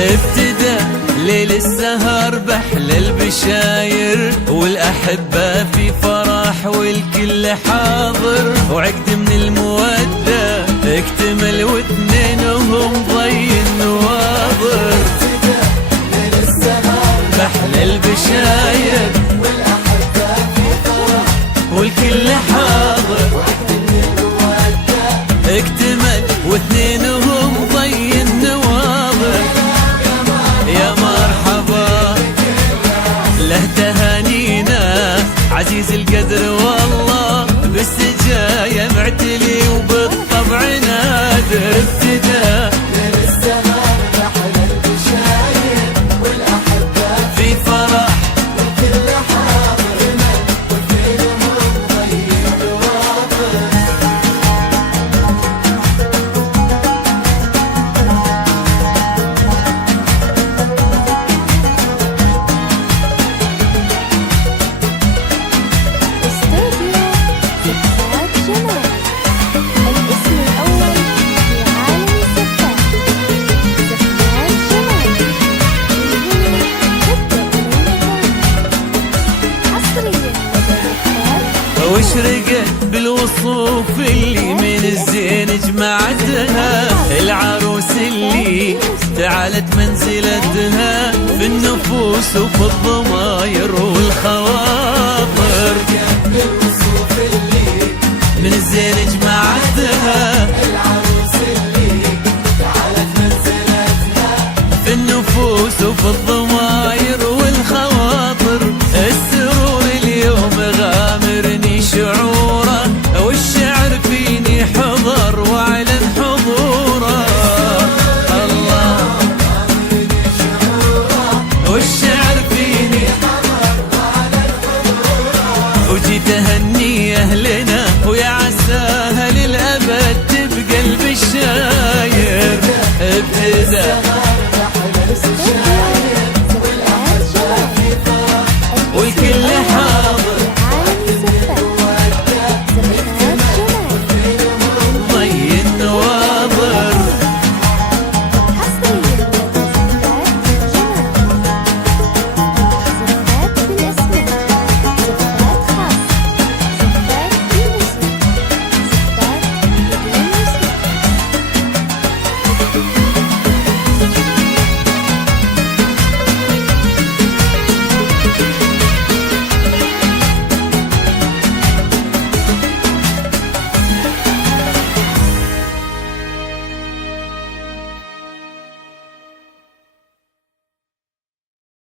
ابتدى ليل السهر بحل البشاير، والأحبة في فرح والكل حاضر، وعقد من المودة اكتمل واثنينهم ضي النواظر. ليل السهر بحل البشاير والأحبة في فرح والكل حاضر، وعقد من المودة اكتمل واثنينهم ضي النواظر. يا مرحبا له تهانينا عزيز القدر والله، بالسجايا معتلي وبالطبع نادر. ابتدى ليل السهر بحل البشاير والأحبة في فرح والكل حاضر، واثنينهم ضي النواظر. استوديو ذكريات جمال، الاسم الأول في عالم الزفات. ذكريات جمال من هنا تبدأ أموركم حصريا لدى ذكريات. واشرقت بالوصوف اللي من الزين جمعتها، العروس اللي تعالت منزلتها في النفوس وفي الضماير والخواطر. بالوصوف اللي من الزين جمعتها